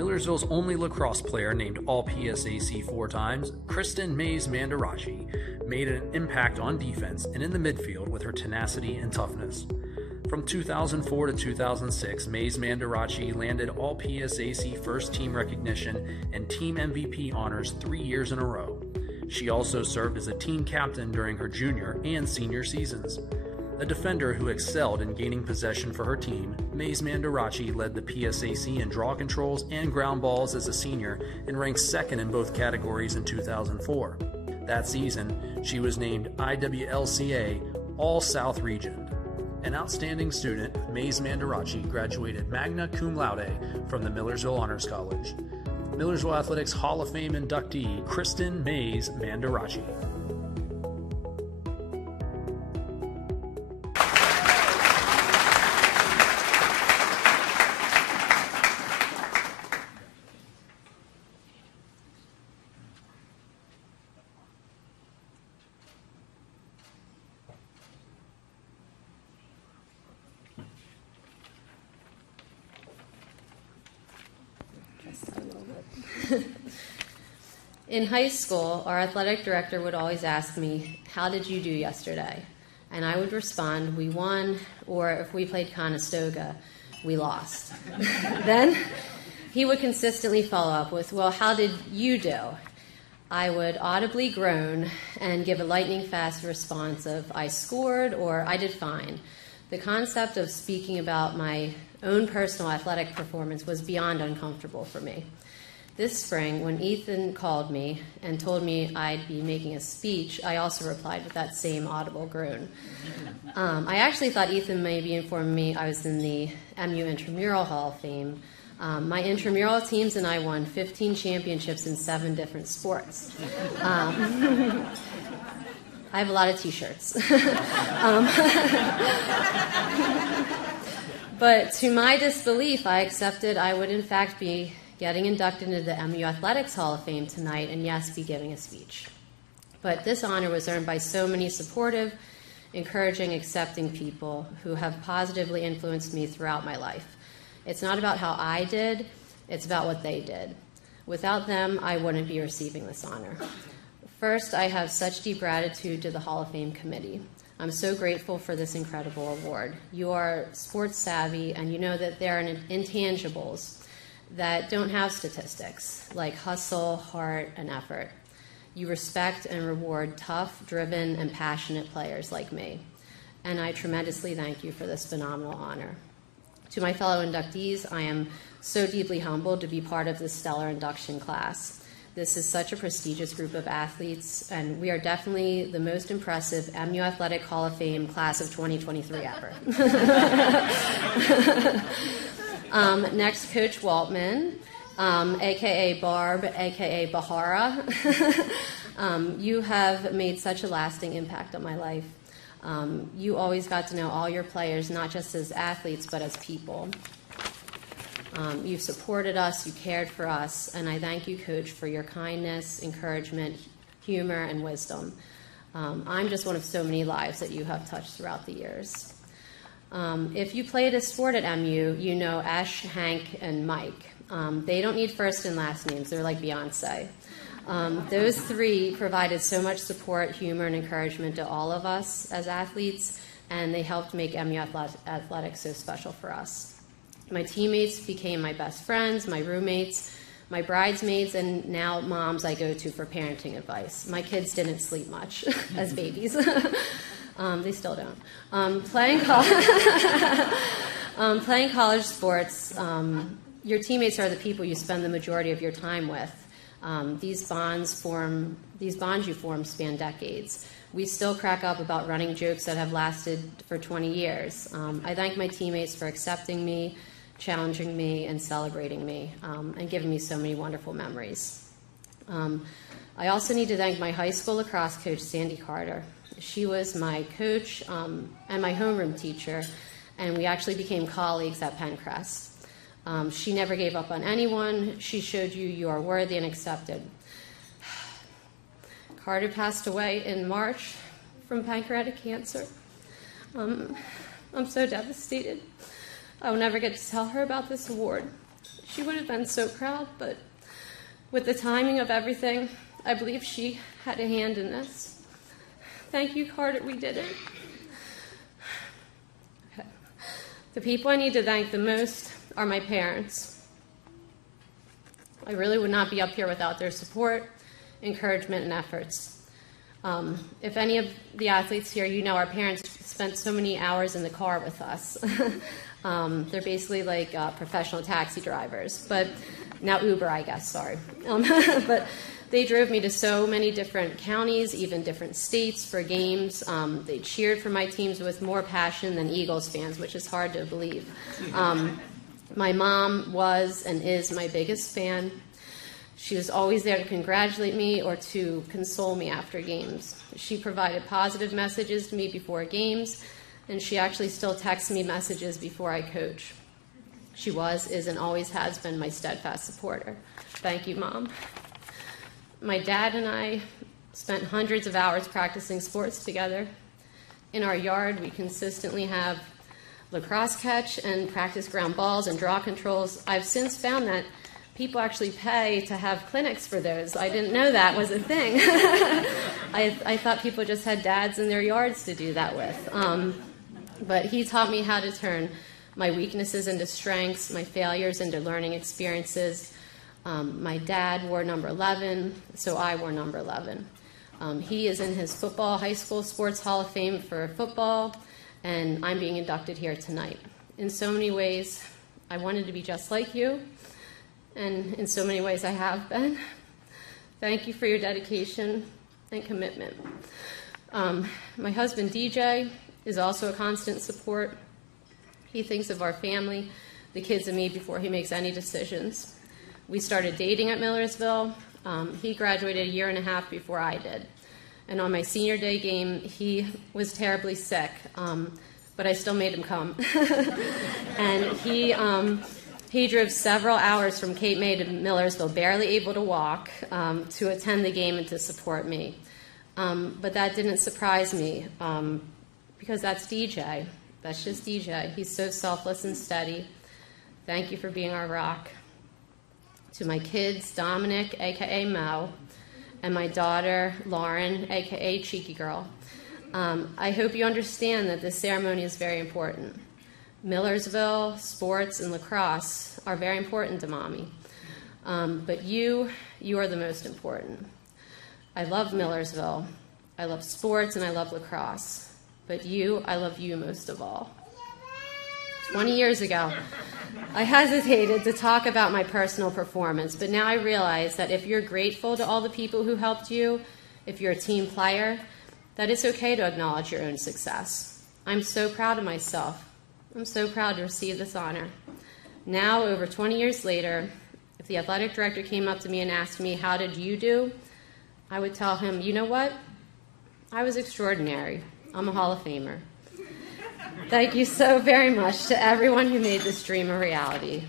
Millersville's only lacrosse player named All-PSAC 4 times, Kristen Manderachi made an impact on defense and in the midfield with her tenacity and toughness. From 2004 to 2006, Manderachi landed All-PSAC first team recognition and team MVP honors 3 years in a row. She also served as a team captain during her junior and senior seasons. A defender who excelled in gaining possession for her team, Manderachi led the PSAC in draw controls and ground balls as a senior and ranked second in both categories in 2004. That season, she was named IWLCA All-South Region. An outstanding student, Manderachi graduated magna cum laude from the Millersville Honors College. Millersville Athletics Hall of Fame inductee, Kristen Manderachi. In high school, our athletic director would always ask me, "How did you do yesterday?" And I would respond, "We won," or if we played Conestoga, "We lost." Then he would consistently follow up with, "Well, how did you do?" I would audibly groan and give a lightning-fast response of, "I scored," or "I did fine." The concept of speaking about my own personal athletic performance was beyond uncomfortable for me. This spring, when Ethan called me and told me I'd be making a speech, I also replied with that same audible groan. I actually thought Ethan maybe informed me I was in the MU Intramural Hall of Fame. My intramural teams and I won 15 championships in 7 different sports. I have a lot of t-shirts. But to my disbelief, I accepted I would in fact be getting inducted into the MU Athletics Hall of Fame tonight, and yes, be giving a speech. But this honor was earned by so many supportive, encouraging, accepting people who have positively influenced me throughout my life. It's not about how I did, it's about what they did. Without them, I wouldn't be receiving this honor. First, I have such deep gratitude to the Hall of Fame committee. I'm so grateful for this incredible award. You are sports savvy, and you know that there are intangibles that don't have statistics, like hustle, heart, and effort. You respect and reward tough, driven, and passionate players like me. And I tremendously thank you for this phenomenal honor. To my fellow inductees, I am so deeply humbled to be part of this stellar induction class. This is such a prestigious group of athletes, and we are definitely the most impressive MU Athletic Hall of Fame class of 2023 ever. Next, Coach Waltman, a.k.a. Barb, a.k.a. Bahara. You have made such a lasting impact on my life. You always got to know all your players, not just as athletes, but as people. You supported us, you cared for us, and I thank you, Coach, for your kindness, encouragement, humor, and wisdom. I'm just one of so many lives that you have touched throughout the years. If you played a sport at MU, you know Ash, Hank, and Mike. They don't need first and last names. They're like Beyonce. Those 3 provided so much support, humor, and encouragement to all of us as athletes, and they helped make MU Athletics so special for us. My teammates became my best friends, my roommates, my bridesmaids, and now moms I go to for parenting advice. My kids didn't sleep much as babies. They still don't. Playing college sports, your teammates are the people you spend the majority of your time with. These bonds you form span decades. We still crack up about running jokes that have lasted for 20 years. I thank my teammates for accepting me, challenging me, and celebrating me, and giving me so many wonderful memories. I also need to thank my high school lacrosse coach, Sandy Carter. She was my coach and my homeroom teacher, and we actually became colleagues at Pencrest. She never gave up on anyone. She showed you are worthy and accepted. Carter passed away in March from pancreatic cancer. I'm so devastated. I will never get to tell her about this award. She would have been so proud, but with the timing of everything, I believe she had a hand in this. Thank you, Carter, we did it. Okay. The people I need to thank the most are my parents. I really would not be up here without their support, encouragement, and efforts. If any of the athletes here, you know our parents spent so many hours in the car with us. They're basically like professional taxi drivers, but now Uber, I guess, sorry. But they drove me to so many different counties, even different states for games. They cheered for my teams with more passion than Eagles fans, which is hard to believe. My mom was and is my biggest fan. She was always there to congratulate me or to console me after games. She provided positive messages to me before games, and she actually still texts me messages before I coach. She was, is, and always has been my steadfast supporter. Thank you, Mom. My dad and I spent hundreds of hours practicing sports together. In our yard, we consistently have lacrosse catch and practice ground balls and draw controls. I've since found that people actually pay to have clinics for those. I didn't know that was a thing. I thought people just had dads in their yards to do that with. But he taught me how to turn my weaknesses into strengths, my failures into learning experiences. My dad wore number 11, so I wore number 11. He is in his football high school sports hall of fame for football, and I'm being inducted here tonight. In so many ways, I wanted to be just like you, and in so many ways I have been. Thank you for your dedication and commitment. My husband, DJ, is also a constant support. He thinks of our family, the kids, and me before he makes any decisions. We started dating at Millersville. He graduated a year and a half before I did. And on my senior day game, he was terribly sick, but I still made him come. And he drove several hours from Cape May to Millersville, barely able to walk, to attend the game and to support me. But that didn't surprise me, because that's DJ. That's just DJ. He's so selfless and steady. Thank you for being our rock. To my kids, Dominic, a.k.a. Mo, and my daughter, Lauren, a.k.a. Cheeky Girl, I hope you understand that this ceremony is very important. Millersville, sports, and lacrosse are very important to Mommy. But you are the most important. I love Millersville, I love sports, and I love lacrosse. But I love you most of all. 20 years ago, I hesitated to talk about my personal performance, but now I realize that if you're grateful to all the people who helped you, if you're a team player, that it's okay to acknowledge your own success. I'm so proud of myself. I'm so proud to receive this honor. Now, over 20 years later, if the athletic director came up to me and asked me, how did you do? I would tell him, you know what? I was extraordinary. I'm a Hall of Famer. Thank you so very much to everyone who made this dream a reality.